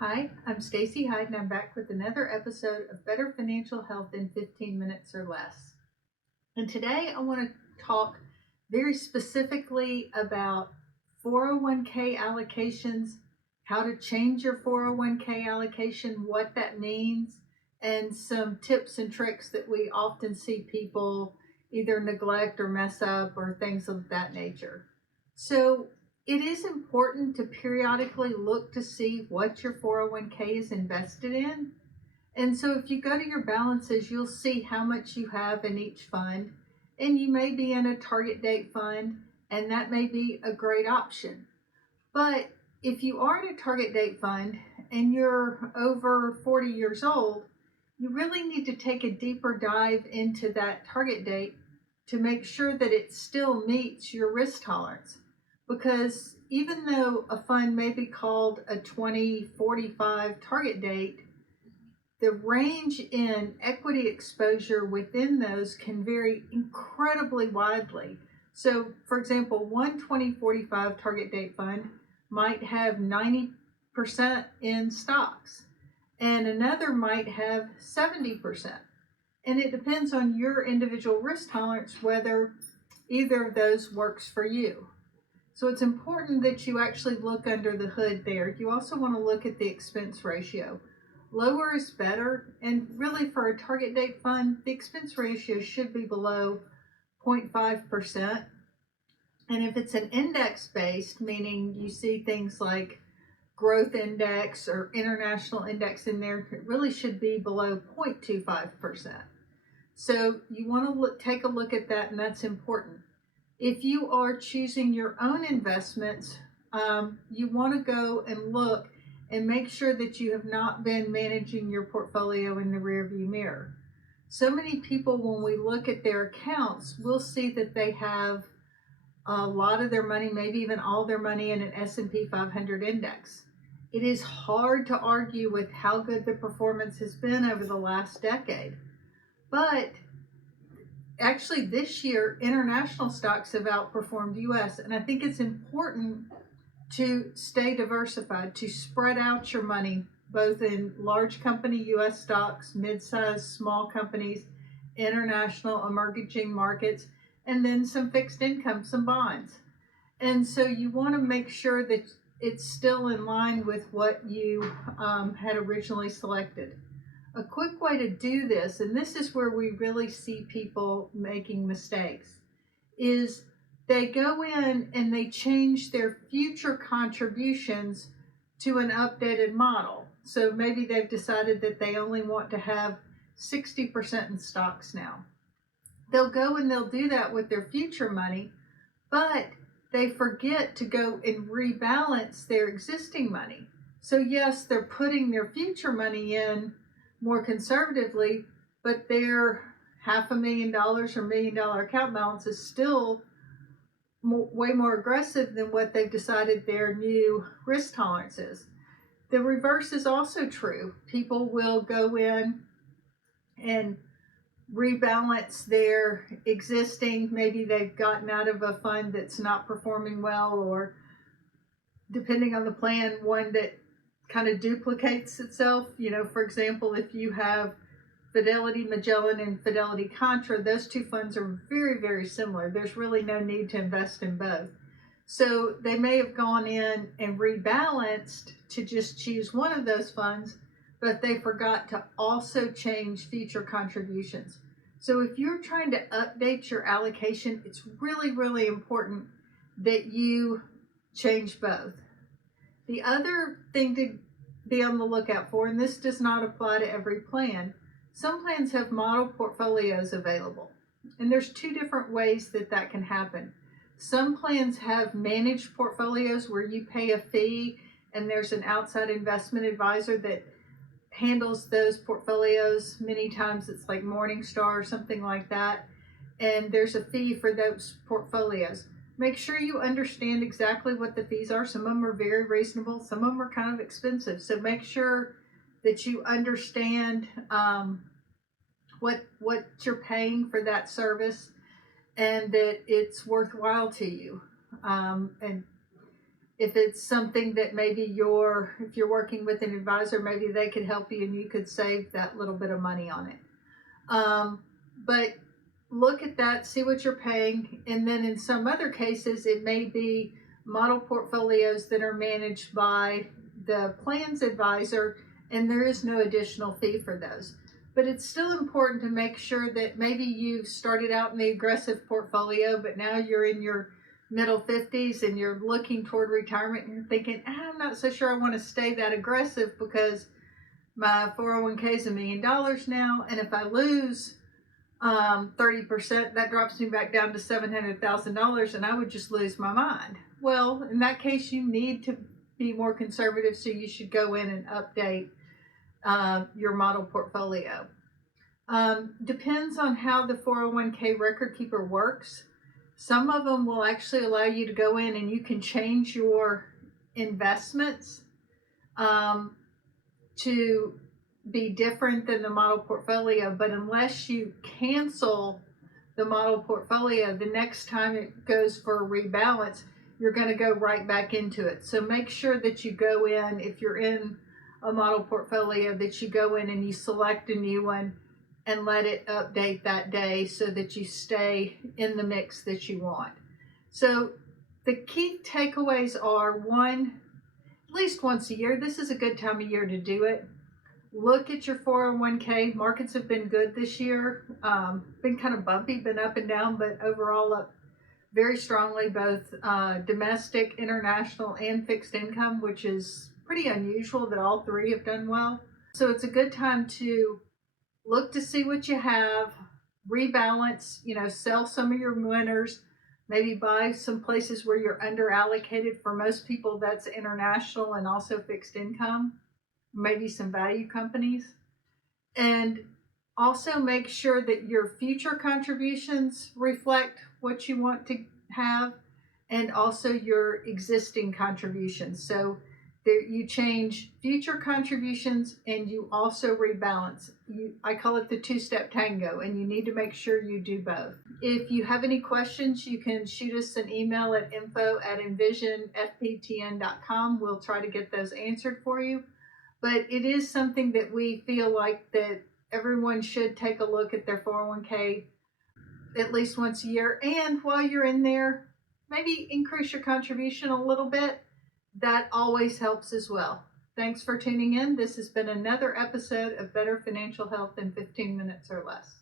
Hi, I'm Stacy Hyde and I'm back with another episode of Better Financial Health in 15 minutes or less. And today I want to talk very specifically about 401k allocations, how to change your 401k allocation, what that means, and some tips and tricks that we often see people either neglect or mess up or things of that nature. So, it is important to periodically look to see what your 401k is invested in. And so if you go to your balances, you'll see how much you have in each fund. And you may be in a target date fund, and that may be a great option. But if you are in a target date fund and you're over 40 years old, you really need to take a deeper dive into that target date to make sure that it still meets your risk tolerance. Because even though a fund may be called a 2045 target date, the range in equity exposure within those can vary incredibly widely. So, for example, one 2045 target date fund might have 90% in stocks, and another might have 70%. And it depends on your individual risk tolerance whether either of those works for you. So it's important that you actually look under the hood there. You also want to look at the expense ratio. Lower is better, and really for a target date fund, the expense ratio should be below 0.5%. And if it's an index based, meaning you see things like growth index or international index in there, it really should be below 0.25%. So you want to take a look at that, and that's important. If you are choosing your own investments, you want to go and look and make sure that you have not been managing your portfolio in the rearview mirror. So many people, when we look at their accounts, will see that they have a lot of their money, maybe even all their money in an S&P 500 index. It is hard to argue with how good the performance has been over the last decade. But actually this year, international stocks have outperformed US, and I think it's important to stay diversified, to spread out your money, both in large company US stocks, mid-sized, small companies, international emerging markets, and then some fixed income, some bonds. And so you want to make sure that it's still in line with what you had originally selected. A quick way to do this, and this is where we really see people making mistakes, is they go in and they change their future contributions to an updated model. So maybe they've decided that they only want to have 60% in stocks now. They'll go and they'll do that with their future money, but they forget to go and rebalance their existing money. So yes, they're putting their future money in more conservatively, but their $500,000 or $1 million account balance is still way more aggressive than what they've decided their new risk tolerance is. The reverse is also true. People will go in and rebalance their existing, maybe they've gotten out of a fund that's not performing well, or depending on the plan, one that kind of duplicates itself. For example, if you have Fidelity Magellan and Fidelity Contra, those two funds are very, very similar. There's really no need to invest in both. So they may have gone in and rebalanced to just choose one of those funds, but they forgot to also change future contributions. So if you're trying to update your allocation, it's really, really important that you change both. The other thing to be on the lookout for, and this does not apply to every plan, some plans have model portfolios available. And there's two different ways that can happen. Some plans have managed portfolios where you pay a fee and there's an outside investment advisor that handles those portfolios. Many times it's like Morningstar or something like that. And there's a fee for those portfolios. Make sure you understand exactly what the fees are. Some of them are very reasonable. Some of them are kind of expensive. So make sure that you understand what you're paying for that service and that it's worthwhile to you. And If it's something that maybe if you're working with an advisor, maybe they could help you and you could save that little bit of money on it. But look at that, see what you're paying, and then in some other cases, it may be model portfolios that are managed by the plans advisor, and there is no additional fee for those. But it's still important to make sure that maybe you started out in the aggressive portfolio, but now you're in your middle 50s and you're looking toward retirement and you're thinking, I'm not so sure I want to stay that aggressive because my 401k is $1 million now, and if I lose 30%, that drops me back down to $700,000, and I would just lose my mind. Well, in that case, you need to be more conservative, so you should go in and update your model portfolio. Depends on how the 401k record keeper works. Some of them will actually allow you to go in and you can change your investments to be different than the model portfolio, but unless you cancel the model portfolio, the next time it goes for a rebalance, you're going to go right back into it. So make sure that you go in, if you're in a model portfolio, that you go in and you select a new one and let it update that day so that you stay in the mix that you want. So the key takeaways are, one, at least once a year, this is a good time of year to do it. Look at your 401k. Markets have been good this year. Been kind of bumpy, been up and down, but overall up very strongly, both domestic, international, and fixed income, which is pretty unusual that all three have done well. So it's a good time to look to see what you have, rebalance, sell some of your winners, maybe buy some places where you're under allocated. For most people, that's international and also fixed income, maybe some value companies. And also make sure that your future contributions reflect what you want to have, and also your existing contributions. So there, you change future contributions and you also rebalance. I call it the two-step tango, and you need to make sure you do both. If you have any questions, you can shoot us an email at info@envisionfptn.com. We'll try to get those answered for you. But it is something that we feel like that everyone should take a look at their 401k at least once a year. And while you're in there, maybe increase your contribution a little bit. That always helps as well. Thanks for tuning in. This has been another episode of Better Financial Health in 15 Minutes or Less.